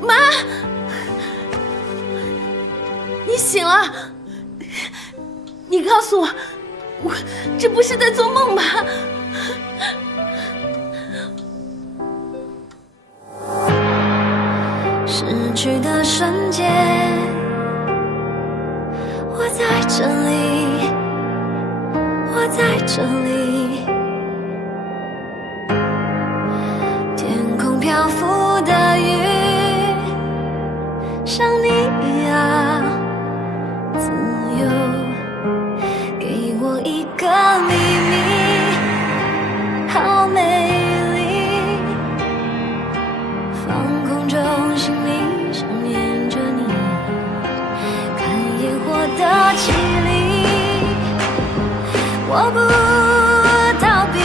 妈，你醒了？你告诉我，我这不是在做梦吧？失去的瞬间，我在这里，我在这里。天空漂浮的雨，像你啊，自由。给我一个秘密，好美丽。放空中心里想念着你，看烟火的绮丽。我不逃避，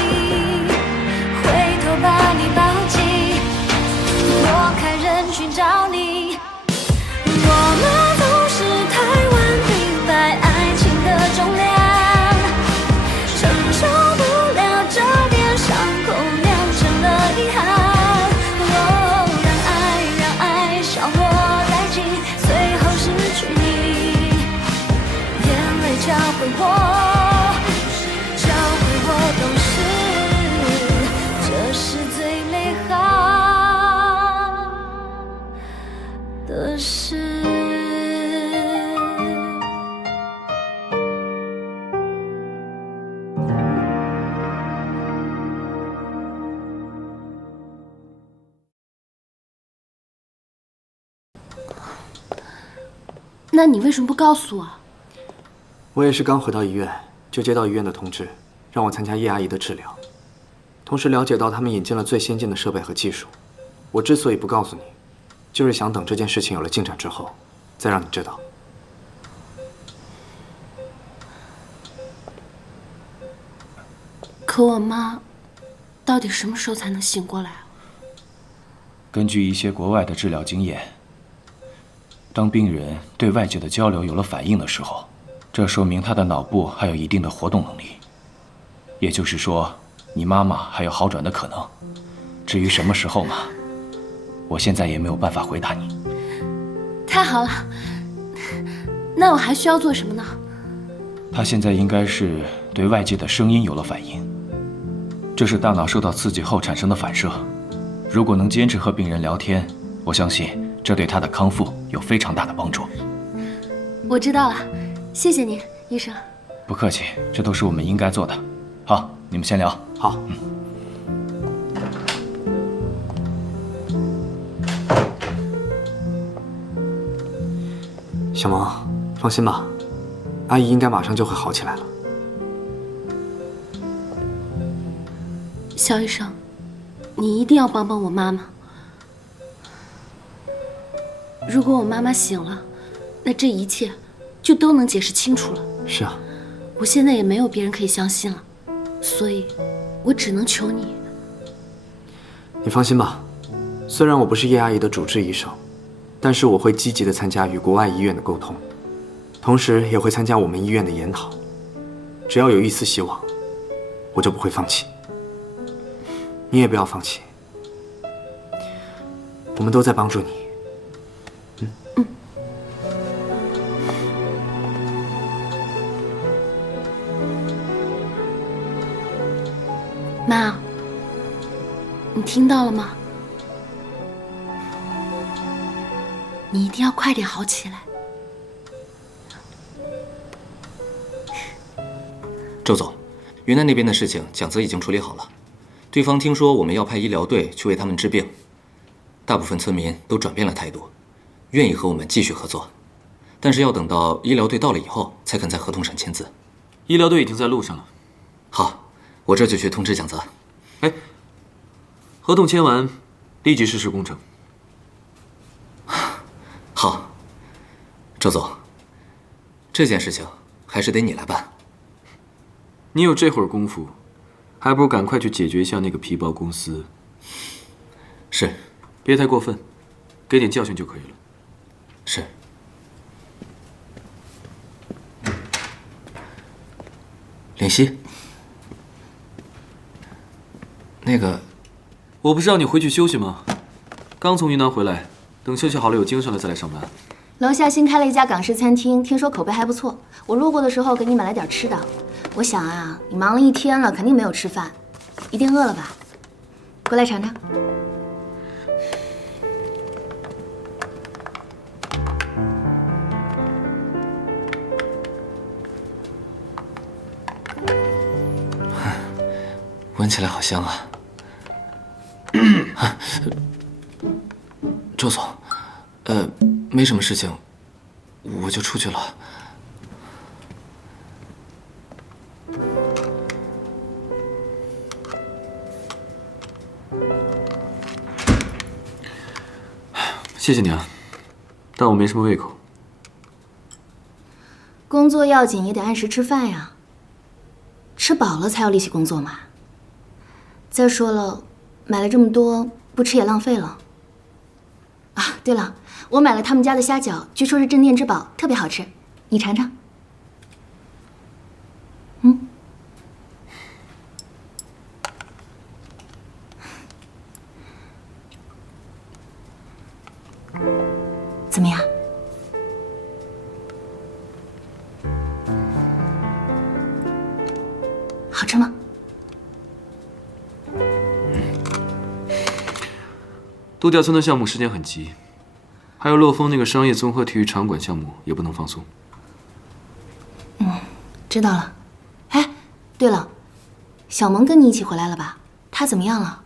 回头把你抱紧，躲开人群找你。我们总是太晚明白爱情的重量，承受不了这点伤口，酿成了遗憾。哦，让爱消磨殆尽，最后失去你，眼泪教会我懂事，这是最美好的事。那你为什么不告诉我？我也是刚回到医院，就接到医院的通知，让我参加叶阿姨的治疗，同时了解到他们引进了最先进的设备和技术。我之所以不告诉你，就是想等这件事情有了进展之后，再让你知道。可我妈，到底什么时候才能醒过来啊？根据一些国外的治疗经验，当病人对外界的交流有了反应的时候，这说明他的脑部还有一定的活动能力。也就是说，你妈妈还有好转的可能。至于什么时候嘛，我现在也没有办法回答你。太好了，那我还需要做什么呢？他现在应该是对外界的声音有了反应，这是大脑受到刺激后产生的反射。如果能坚持和病人聊天，我相信这对他的康复有非常大的帮助。我知道了，谢谢您，医生。不客气，这都是我们应该做的。好，你们先聊。好。小萌，放心吧，阿姨应该马上就会好起来了。肖医生，你一定要帮帮我妈妈。如果我妈妈醒了，那这一切就都能解释清楚了。是啊，我现在也没有别人可以相信了，所以，我只能求你。你放心吧，虽然我不是叶阿姨的主治医生，但是我会积极地参加与国外医院的沟通，同时也会参加我们医院的研讨。只要有一丝希望，我就不会放弃。你也不要放弃，我们都在帮助你。妈，你听到了吗？你一定要快点好起来。周总，云南那边的事情，蒋泽已经处理好了。对方听说我们要派医疗队去为他们治病，大部分村民都转变了态度，愿意和我们继续合作。但是要等到医疗队到了以后，才肯在合同上签字。医疗队已经在路上了。好，我这就去通知蒋泽。哎，合同签完，立即实施工程。好，周总，这件事情还是得你来办。你有这会儿功夫，还不如赶快去解决一下那个皮包公司。是，别太过分，给点教训就可以了。是。林夕，那个，我不是让你回去休息吗？刚从云南回来，等休息好了有精神了再来上班。楼下新开了一家港式餐厅，听说口碑还不错。我路过的时候给你买了点吃的。我想啊，你忙了一天了，肯定没有吃饭，一定饿了吧？过来尝尝。闻起来好香啊！周总，没什么事情，我就出去了。谢谢你啊，但我没什么胃口。工作要紧也得按时吃饭呀，吃饱了才有力气工作嘛。再说了，买了这么多，不吃也浪费了。啊，对了，我买了他们家的虾饺，据说是镇店之宝，特别好吃，你尝尝。怎么样？好吃吗？度假村的项目时间很急，还有乐丰那个商业综合体育场馆项目也不能放松。知道了。哎，对了，小萌跟你一起回来了吧？她怎么样了？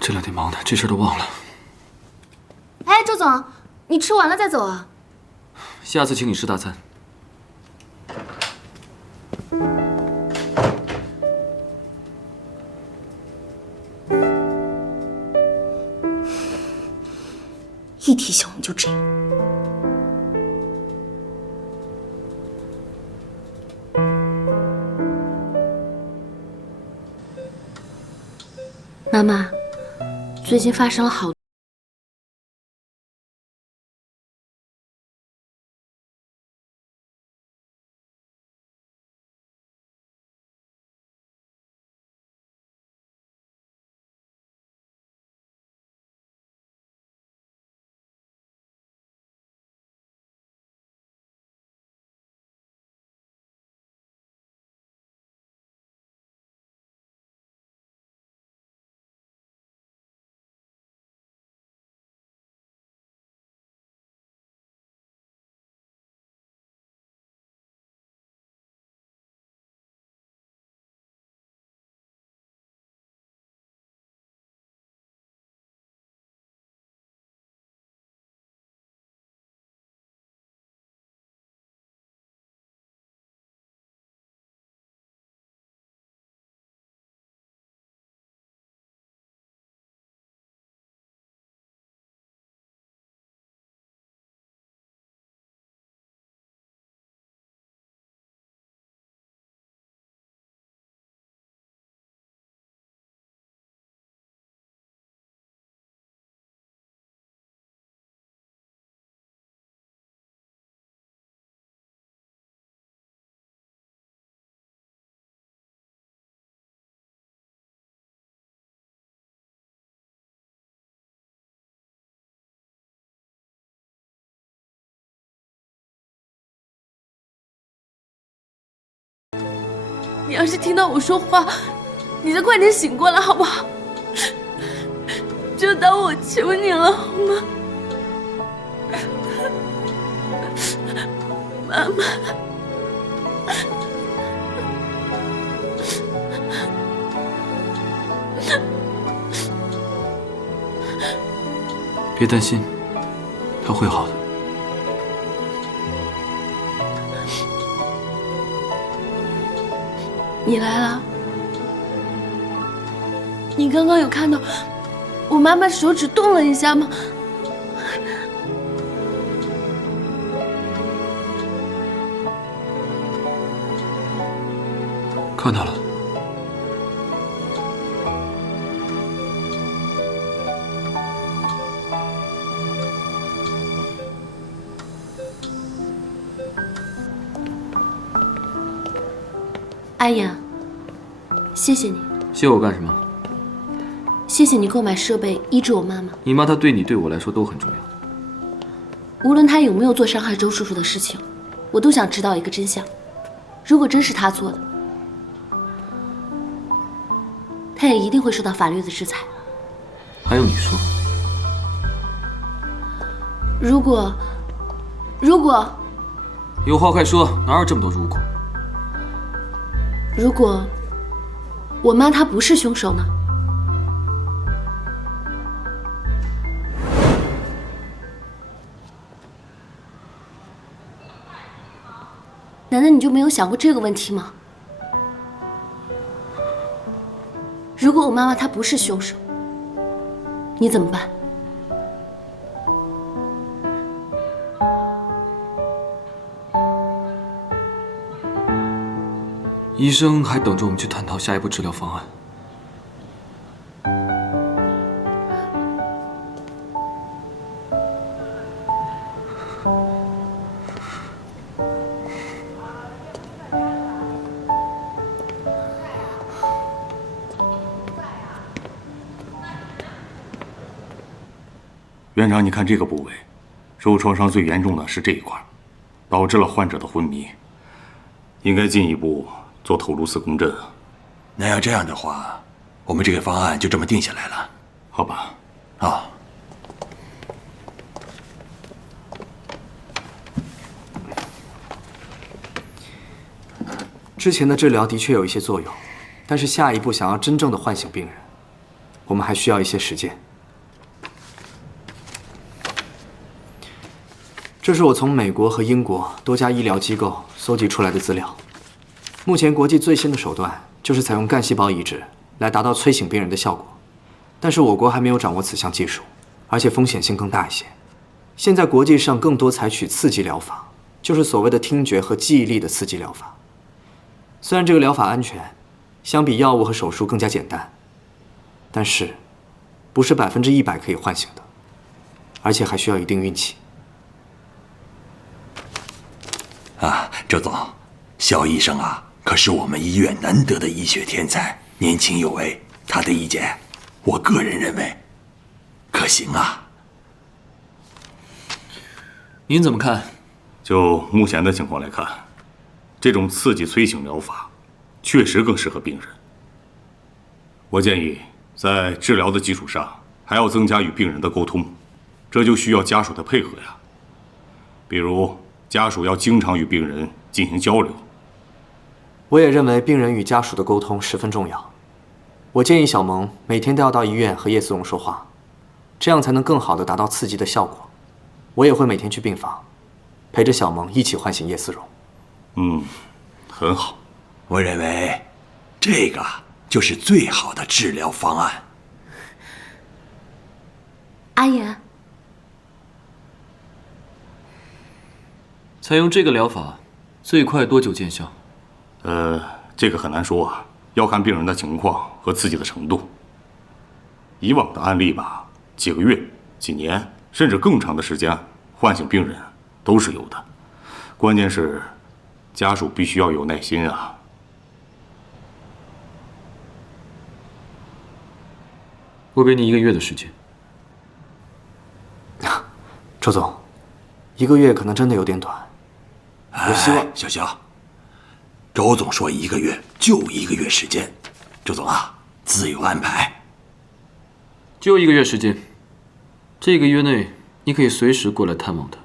这两天忙的，这事都忘了。哎，周总，你吃完了再走啊。下次请你吃大餐。一提小萌就这样。妈妈，最近发生了好。你要是听到我说话，你再快点醒过来好不好？就当我求你了好吗？妈妈。别担心，他会好的。你来了。你刚刚有看到我妈妈手指动了一下吗？看到了。阿言，谢谢你。谢我干什么？谢谢你购买设备医治我妈妈。你妈她对你对我来说都很重要。无论她有没有做伤害周叔叔的事情，我都想知道一个真相。如果真是她做的，她也一定会受到法律的制裁。还有你说，如果有话快说，哪有这么多如果？如果我妈她不是凶手呢？难道你就没有想过这个问题吗？如果我妈妈她不是凶手，你怎么办？医生还等着我们去探讨下一步治疗方案。院长，你看这个部位，受创伤最严重的是这一块，导致了患者的昏迷，应该进一步做头颅丝共振。那要这样的话，我们这个方案就这么定下来了。好吧？啊，之前的治疗的确有一些作用，但是下一步想要真正的唤醒病人，我们还需要一些时间。这是我从美国和英国多家医疗机构搜集出来的资料。目前国际最新的手段就是采用干细胞移植来达到催醒病人的效果，但是我国还没有掌握此项技术，而且风险性更大一些。现在国际上更多采取刺激疗法，就是所谓的听觉和记忆力的刺激疗法。虽然这个疗法安全，相比药物和手术更加简单，但是不是100%可以唤醒的，而且还需要一定运气。啊，周总，肖医生啊，可是我们医院难得的医学天才，年轻有为，他的意见，我个人认为可行啊。您怎么看？就目前的情况来看，这种刺激催醒疗法确实更适合病人。我建议在治疗的基础上，还要增加与病人的沟通，这就需要家属的配合呀。比如家属要经常与病人进行交流。我也认为病人与家属的沟通十分重要。我建议小萌每天都要到医院和叶思荣说话，这样才能更好地达到刺激的效果。我也会每天去病房，陪着小萌一起唤醒叶思荣。很好。我认为这个就是最好的治疗方案。阿言，采用这个疗法，最快多久见效？这个很难说啊，要看病人的情况和刺激的程度。以往的案例吧，几个月、几年，甚至更长的时间唤醒病人都是有的。关键是家属必须要有耐心啊。我给你1个月的时间。周总，1个月可能真的有点短。我希望小肖，周总说1个月就1个月时间，周总啊，自有安排。就1个月时间，这个月内你可以随时过来探望他。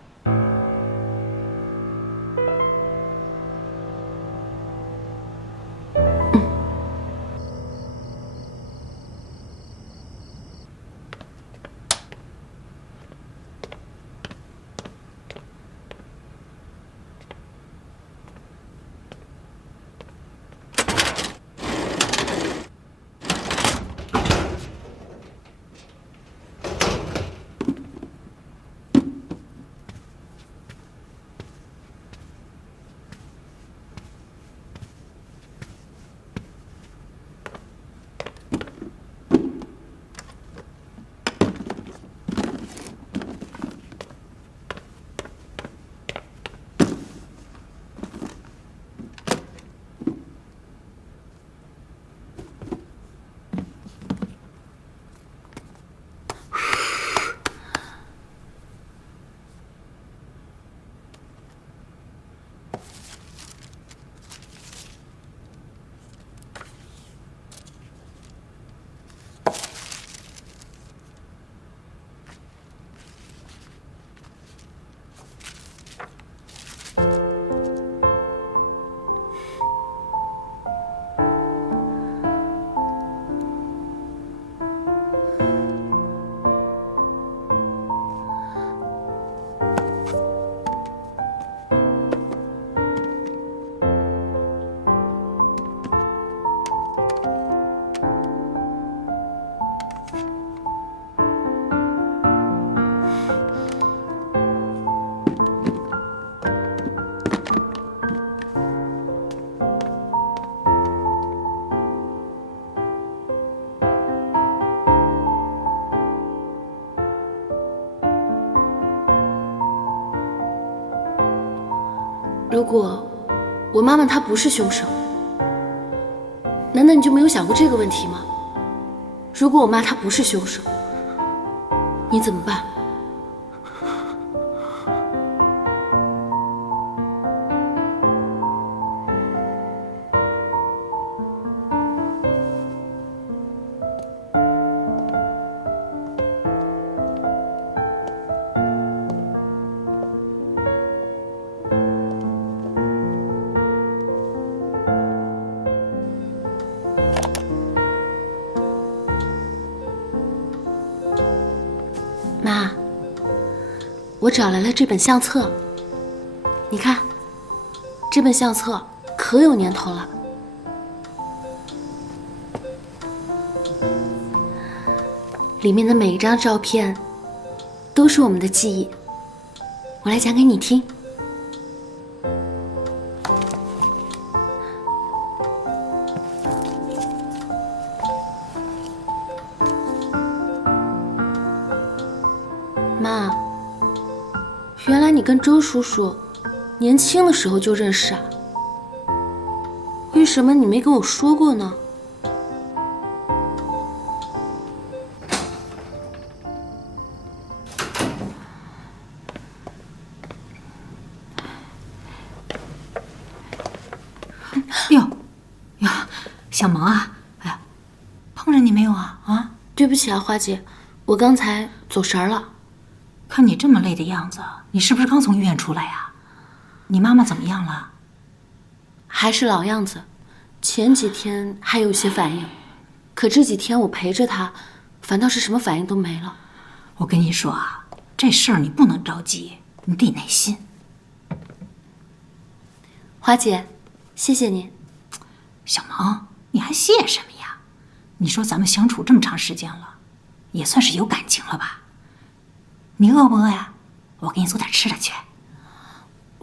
如果我妈妈她不是凶手，难道你就没有想过这个问题吗？如果我妈她不是凶手，你怎么办？妈，我找来了这本相册，你看，这本相册可有年头了。里面的每一张照片都是我们的记忆，我来讲给你听。妈，原来你跟周叔叔年轻的时候就认识啊？为什么你没跟我说过呢？哟，小萌啊，哎呀，碰着你没有啊？啊，对不起啊，花姐，我刚才走神儿了。看你这么累的样子，你是不是刚从医院出来呀？你妈妈怎么样了？还是老样子，前几天还有些反应，可这几天我陪着她，反倒是什么反应都没了。我跟你说啊，这事儿你不能着急，你得耐心。花姐，谢谢您。小萌，你还谢什么呀？你说咱们相处这么长时间了，也算是有感情了吧？你饿不饿呀？我给你做点吃的去。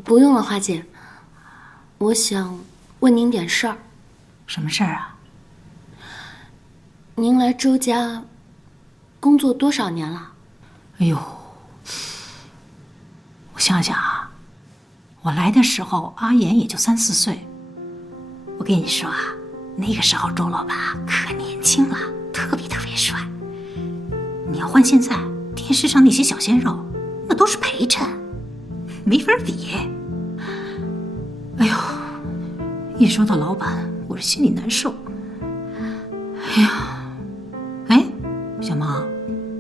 不用了，花姐。我想问您点事儿。什么事儿啊？您来周家工作多少年了？哎呦，我想想啊，我来的时候阿言也就3、4岁。我跟你说啊，那个时候周老板可年轻了，特别帅。你要换现在，电视上那些小鲜肉，那都是陪衬，没法比。哎呦，一说到老板，我这心里难受。哎呀，哎，小萌，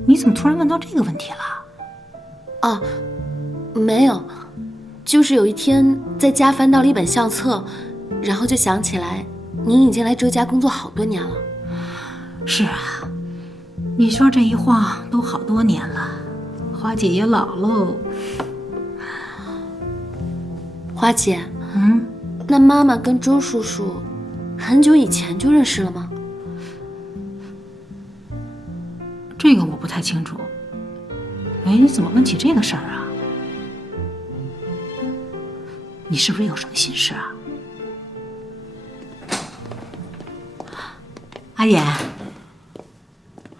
你怎么突然问到这个问题了？哦，没有，就是有一天在家翻到了一本相册，然后就想起来您已经来周家工作好多年了。是啊，你说这一晃都好多年了，花姐也老喽。花姐，那妈妈跟周叔叔很久以前就认识了吗？这个我不太清楚。哎，你怎么问起这个事儿啊？你是不是有什么心事啊？阿言，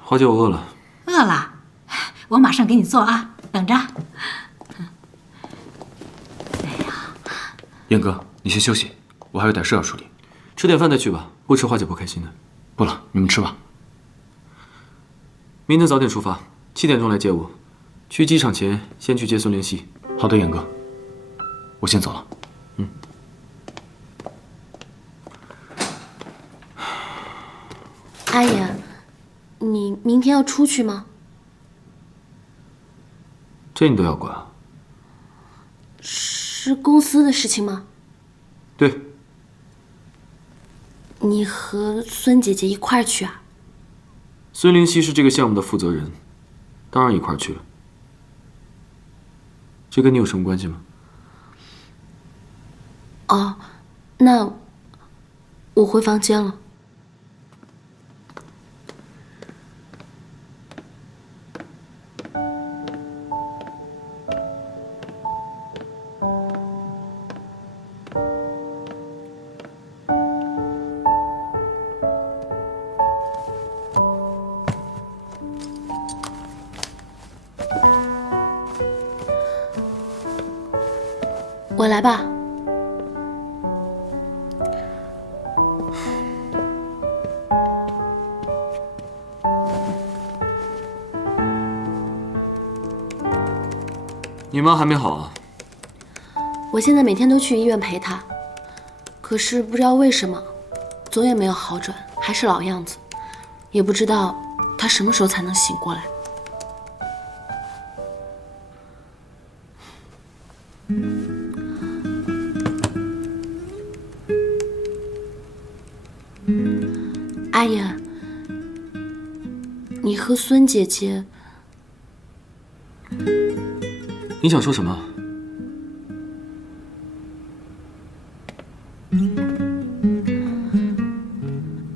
花姐，我饿了。饿了，我马上给你做啊，等着。燕哥，你先休息，我还有点事要处理。吃点饭再去吧，不吃花姐不开心的。不了，你们吃吧。明天早点出发，7点钟来接我。去机场前先去接孙灵溪。好的，燕哥，我先走了。阿言，你明天要出去吗？这你都要管？是公司的事情吗？对。你和孙姐姐一块儿去啊？孙灵溪是这个项目的负责人，当然一块儿去了。这跟你有什么关系吗？哦，那我回房间了。我来吧。你妈还没好啊？我现在每天都去医院陪她，可是不知道为什么，总也没有好转，还是老样子。也不知道她什么时候才能醒过来。阿言，你和孙姐姐，你想说什么？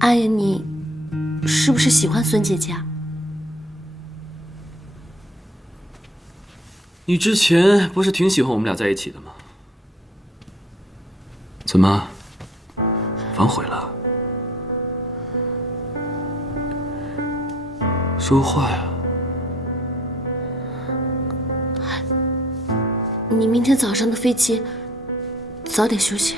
阿言，你是不是喜欢孙姐姐啊？你之前不是挺喜欢我们俩在一起的吗？怎么，反悔了？说话呀！你明天早上的飞机，早点休息。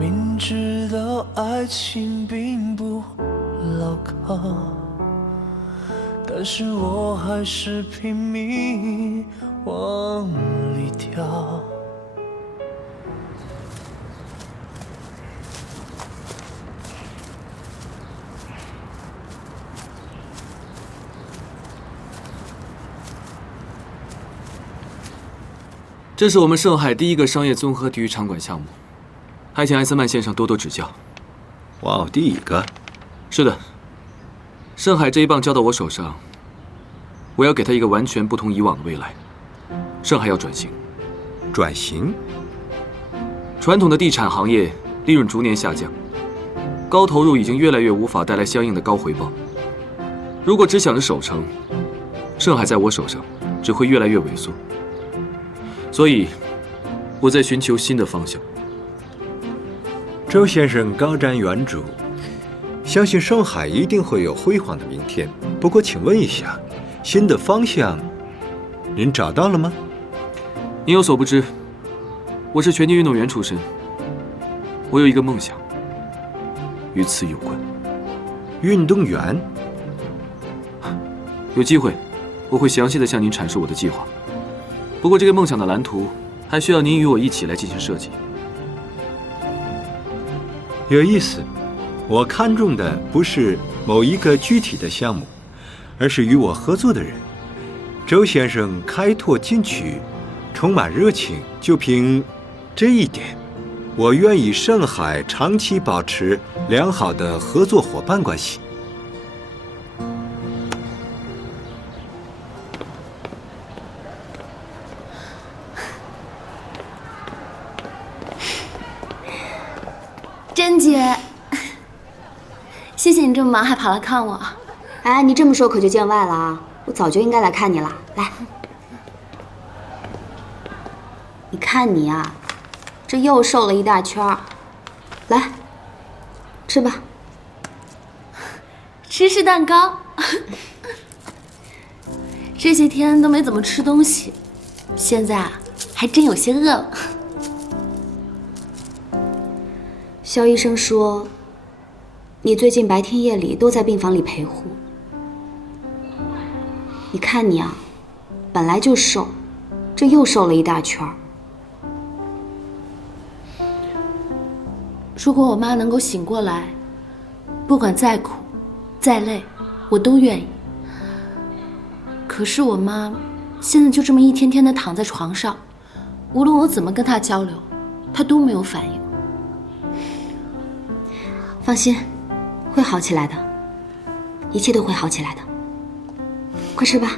明知道爱情并不牢靠，但是我还是拼命往里跳。这是我们盛海第一个商业综合体育场馆项目。还请艾森曼先生多多指教。哇哦，第一个？是的。盛海这一棒交到我手上，我要给他一个完全不同以往的未来。盛海要转型。转型？传统的地产行业利润逐年下降，高投入已经越来越无法带来相应的高回报。如果只想着守成，盛海在我手上只会越来越萎缩。所以，我在寻求新的方向。周先生高瞻远瞩，相信盛海一定会有辉煌的明天。不过，请问一下，新的方向您找到了吗？你有所不知，我是拳击运动员出身，我有一个梦想，与此有关。运动员？有机会，我会详细的向您阐述我的计划。不过，这个梦想的蓝图还需要您与我一起来进行设计。有意思，我看重的不是某一个具体的项目，而是与我合作的人。周先生开拓进取，充满热情，就凭这一点，我愿与盛海长期保持良好的合作伙伴关系。珍姐，谢谢你这么忙还跑来看我。哎，你这么说可就见外了啊！我早就应该来看你了。来，你看你啊，这又瘦了一大圈儿。来，吃吧。芝士蛋糕。这些天都没怎么吃东西，现在啊，还真有些饿了。肖医生说，你最近白天夜里都在病房里陪护。你看你啊，本来就瘦，这又瘦了一大圈儿。如果我妈能够醒过来，不管再苦、再累，我都愿意。可是我妈现在就这么一天天的躺在床上，无论我怎么跟她交流，她都没有反应。放心，会好起来的，一切都会好起来的。快吃吧。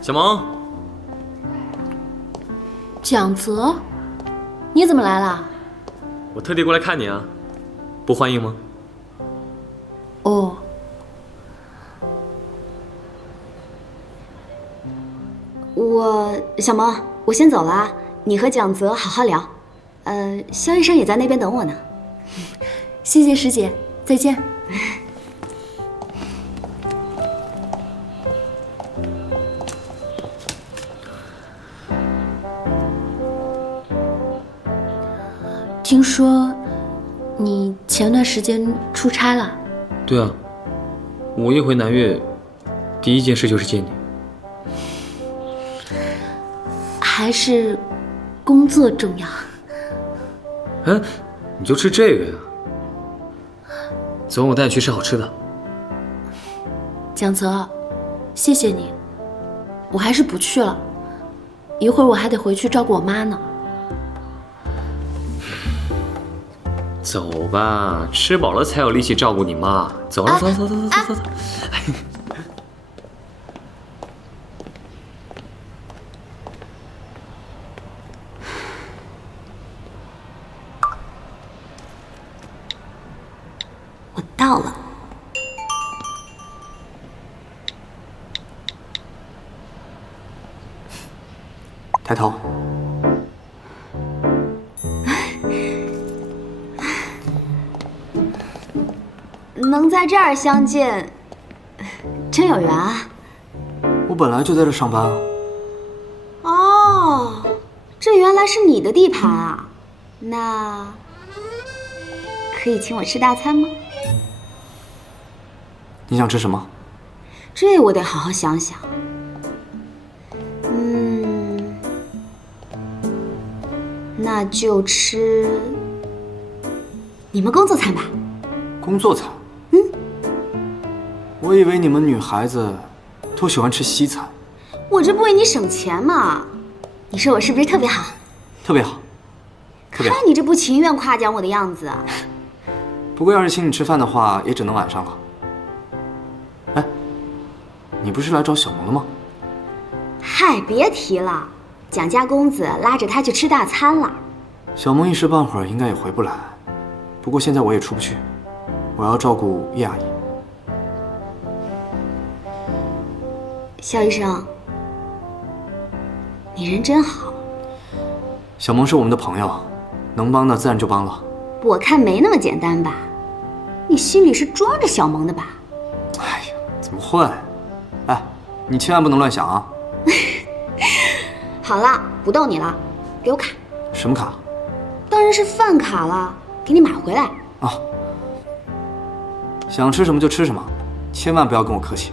小萌，蒋泽，你怎么来了？我特地过来看你啊，不欢迎吗？哦，小萌，我先走了，你和蒋泽好好聊。肖医生也在那边等我呢。谢谢师姐，再见。听说你前段时间出差了？对啊，我一回南岳，第一件事就是见你。还是工作重要。哎，你就吃这个呀？走，我带你去吃好吃的。蒋泽，谢谢你，我还是不去了，一会儿我还得回去照顾我妈呢。走吧，吃饱了才有力气照顾你妈。走了，走。我到了。抬头。能在这儿相见，真有缘啊！我本来就在这上班啊。哦，这原来是你的地盘啊！那可以请我吃大餐吗？你想吃什么？这我得好好想想。那就吃你们工作餐吧。工作餐？我以为你们女孩子都喜欢吃西餐。我这不为你省钱吗？你说我是不是特别好？特别好，特别好。看你这不情愿夸奖我的样子。不过要是请你吃饭的话，也只能晚上了。哎，你不是来找小萌的吗？嗨，别提了，蒋家公子拉着他去吃大餐了。小萌一时半会儿应该也回不来，不过现在我也出不去，我要照顾叶阿姨。肖医生，你人真好。小萌是我们的朋友，能帮的自然就帮了。我看没那么简单吧？你心里是装着小萌的吧？哎呀，怎么会？哎，你千万不能乱想啊！好了，不逗你了，给我卡。什么卡？当然是饭卡了，给你买回来。啊，想吃什么就吃什么，千万不要跟我客气。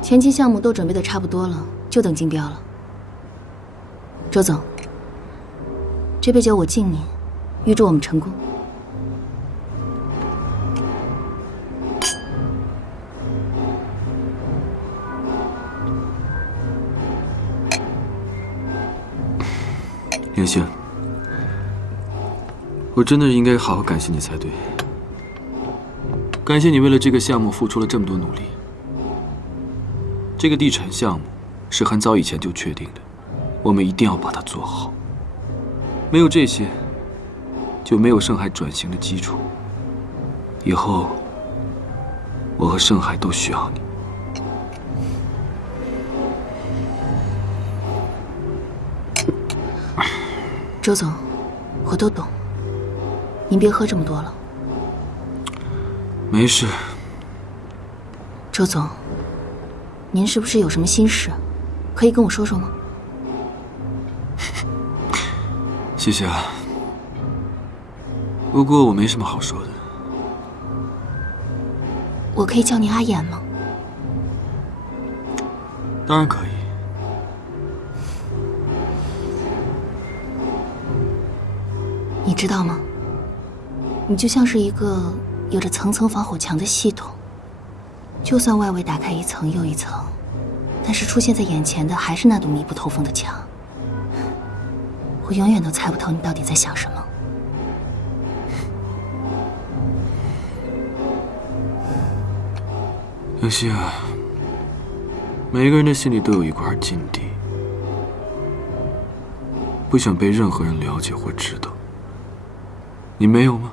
前期项目都准备的差不多了，就等竞标了。周总，这杯酒我敬你，预祝我们成功。叶轩，我真的应该好好感谢你才对。感谢你为了这个项目付出了这么多努力。这个地产项目是很早以前就确定的，我们一定要把它做好。没有这些，就没有盛海转型的基础。以后我和盛海都需要你。周总，我都懂，您别喝这么多了。没事。周总，您是不是有什么心事，可以跟我说说吗？谢谢啊。不过我没什么好说的。我可以叫您阿言吗？当然可以。你知道吗？你就像是一个有着层层防火墙的系统，就算外围打开一层又一层，但是出现在眼前的还是那堵密不透风的墙。我永远都猜不透你到底在想什么。可惜啊，每个人的心里都有一块禁地，不想被任何人了解或知道。你没有吗？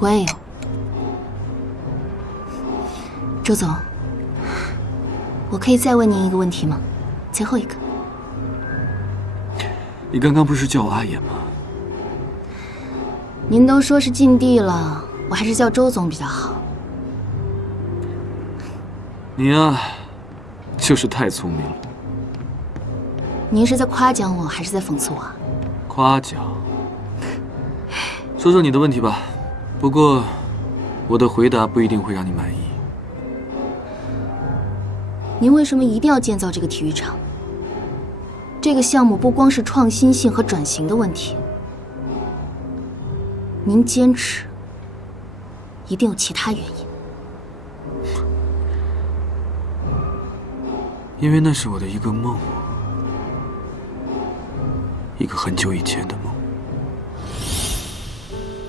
我也有。周总，我可以再问您一个问题吗？最后一个。你刚刚不是叫我阿言吗？您都说是禁地了，我还是叫周总比较好。你啊，就是太聪明了。您是在夸奖我，还是在讽刺我？夸奖。说说你的问题吧，不过我的回答不一定会让你满意。您为什么一定要建造这个体育场？这个项目不光是创新性和转型的问题，您坚持，一定有其他原因。因为那是我的一个梦，一个很久以前的梦。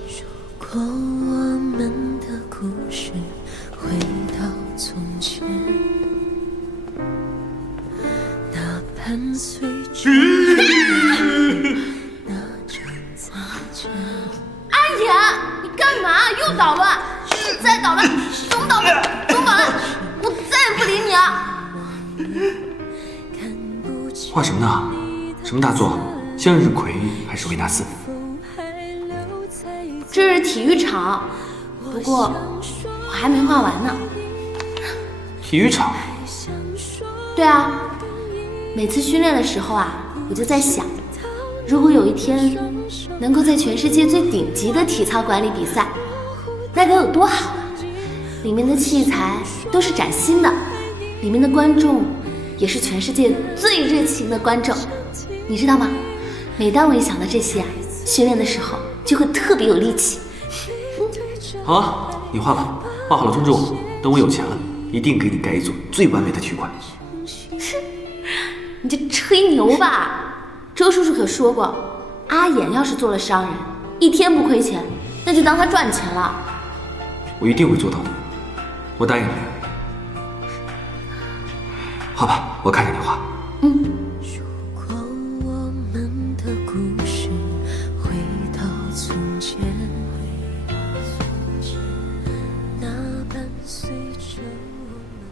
如果我们的故事回到从前，那伴随着那场再见。阿言，你干嘛？又捣乱！你再捣乱，总捣乱，我再也不理你了。画什么呢？什么大作？向日葵还是维纳斯？这是体育场，不过我还没画完呢。体育场？对啊，每次训练的时候啊，我就在想，如果有一天能够在全世界最顶级的体操馆里比赛，那该有多好啊！里面的器材都是崭新的，里面的观众也是全世界最热情的观众，你知道吗？每当我一想到这些啊，训练的时候就会特别有力气。好啊，你画吧，画好了通知我，等我有钱了，一定给你盖一座最完美的体育馆。你这吹牛吧？周叔叔可说过，阿言要是做了商人，一天不亏钱，那就当他赚钱了。我一定会做到的，我答应你。画吧，我看着你画。如果我们的故事回到从前，那伴随着我们。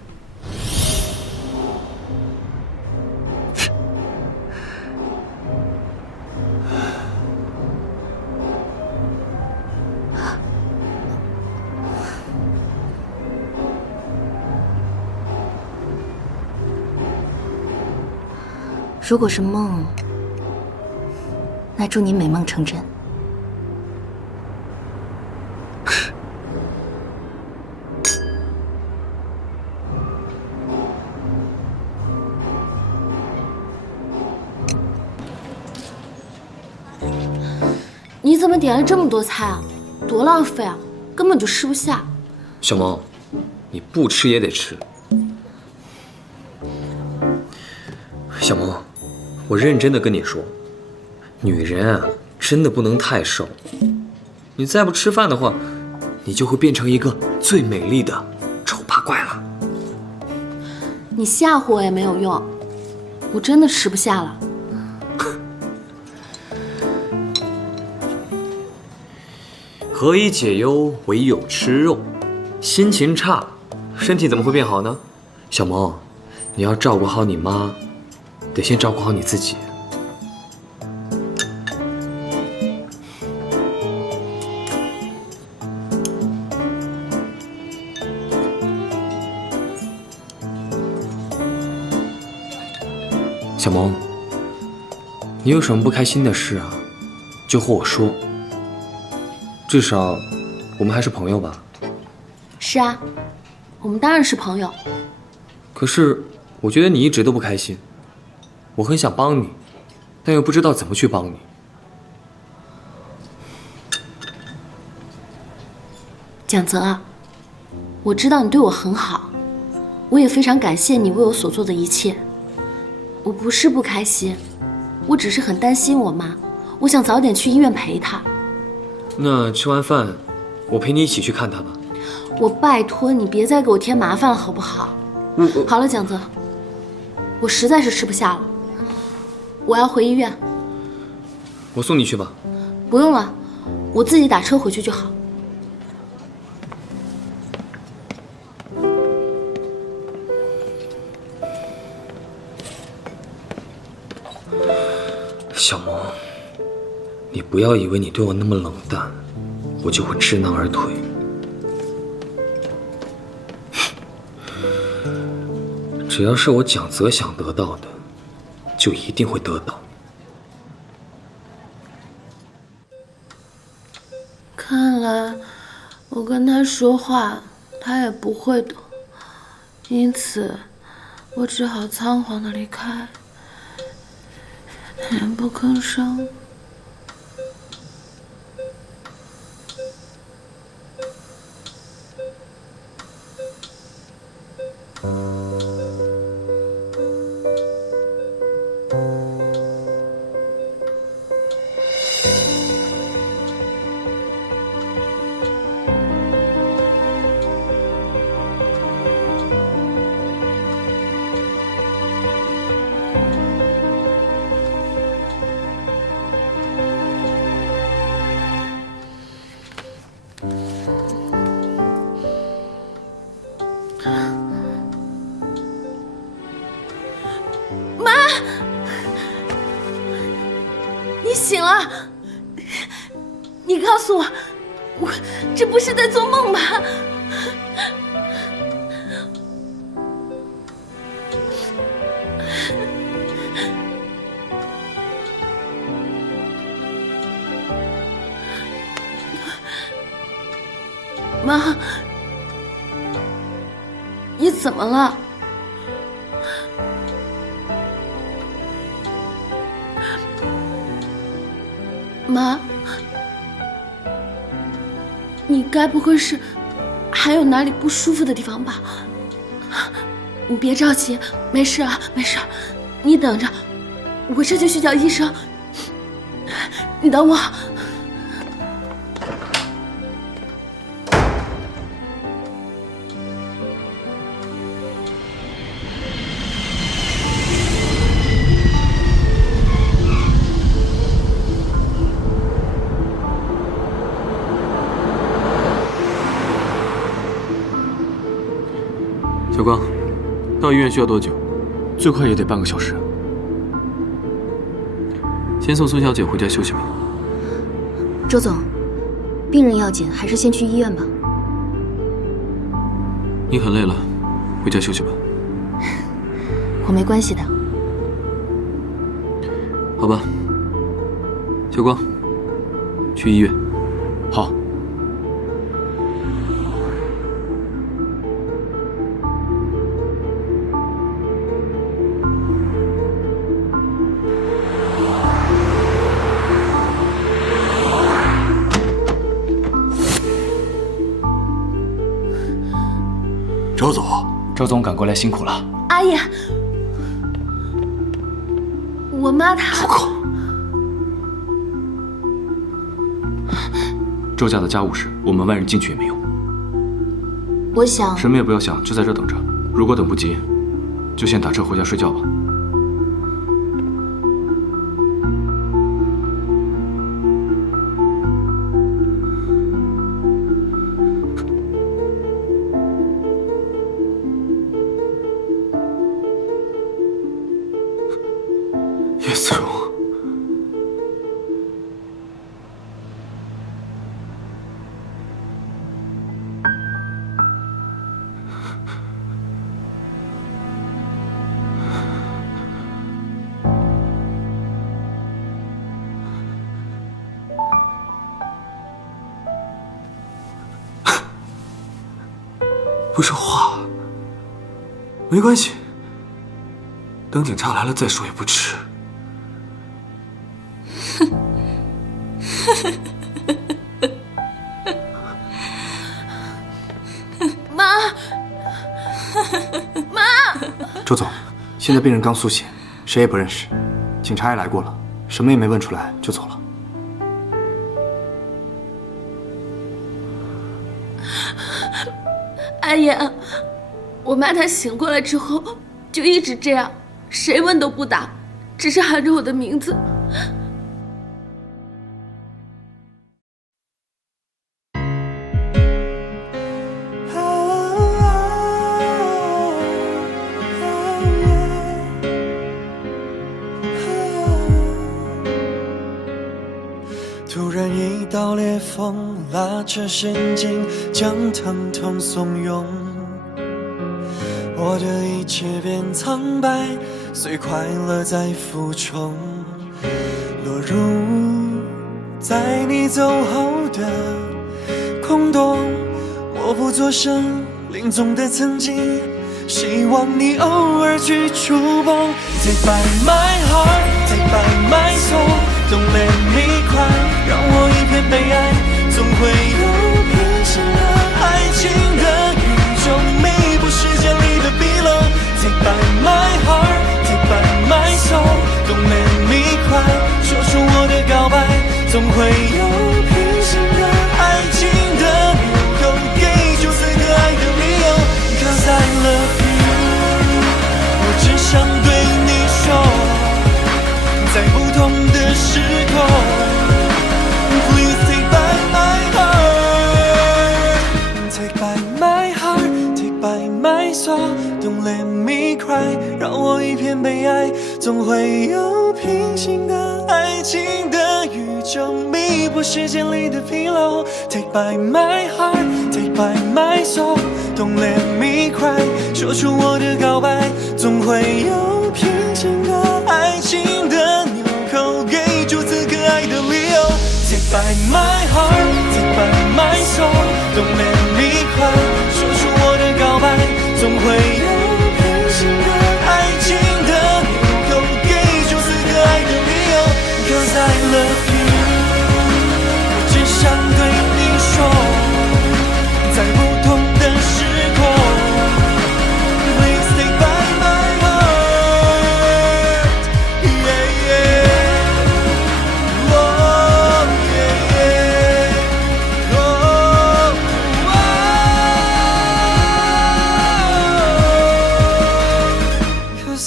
如果是梦，那祝您美梦成真。你怎么点了这么多菜啊？多浪费啊，根本就吃不下。小萌，你不吃也得吃。小萌，我认真的跟你说，女人啊，真的不能太瘦。你再不吃饭的话，你就会变成一个最美丽的丑八怪了。你吓唬我也没有用，我真的吃不下了。何以解忧，唯有吃肉。心情差，身体怎么会变好呢？小萌，你要照顾好你妈，得先照顾好你自己。小萌，你有什么不开心的事啊，就和我说。至少，我们还是朋友吧。是啊，我们当然是朋友。可是，我觉得你一直都不开心。我很想帮你，但又不知道怎么去帮你。蒋泽啊，我知道你对我很好，我也非常感谢你为我所做的一切。我不是不开心，我只是很担心我妈，我想早点去医院陪她。那吃完饭，我陪你一起去看她吧。我拜托你别再给我添麻烦了，好不好？好了，蒋泽，我实在是吃不下了，我要回医院。我送你去吧。不用了，我自己打车回去就好。小萌，你不要以为你对我那么冷淡，我就会知难而退。只要是我蒋泽想得到的，就一定会得到。看来我跟他说话，他也不会懂，因此我只好仓皇的离开，面不吭声。醒了，你告诉我，我这不是在做梦吧？妈，你怎么了？妈，你该不会是还有哪里不舒服的地方吧？你别着急，没事啊，没事，你等着，我这就去叫医生。你等我。小光，到医院需要多久？最快也得半个小时。先送苏小姐回家休息吧。周总，病人要紧，还是先去医院吧。你很累了，回家休息吧。我没关系的。好吧，小光，去医院。好。周总，周总赶过来辛苦了。阿姨，我妈她……出口。周家的家务事，我们外人进去也没用。我想什么也不要想，就在这等着。如果等不及，就先打车回家睡觉吧。思荣。不说话，没关系，等警察来了再说也不迟。妈，妈！周总，现在病人刚苏醒，谁也不认识，警察也来过了，什么也没问出来就走了。阿言，我妈她醒过来之后就一直这样，谁问都不答，只是喊着我的名字。突然一道裂缝拉扯神经，将疼痛怂恿，我的一切变苍白，随快乐在俯冲，落入在你走后的空洞，默不作声，林中的曾经，希望你偶尔去触碰。Take by my heart, take by my soul, don't let me cry， 让我一片悲哀，总会有平行的爱情的宇宙，弥补时间里的纰漏。Take by my heart, take by my soul, don't let me cry， 说出我的告白，总会有平行的爱情的路口，给出4个爱的理由。Cause I love you， 我只想对你说，在不同的时空。Please take by my heart, take by my heart, take by my soul, don't let me cry， 让我一片悲哀，总会有平行的爱情的宇宙，弥补时间里的纰漏。Take by my heart, take by my soul, don't let me cry， 说出我的告白，总会有平行的爱情的纽扣，给出4个爱的理由。Take by my heart, take by my soul, don't let me cry， 说出我的告白，总会有平行的爱情的纽扣，给出4个爱的理由。Cause I love you， 我只想对你说，在不同的时空。Please take by my heart, yeah, yeah.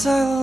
I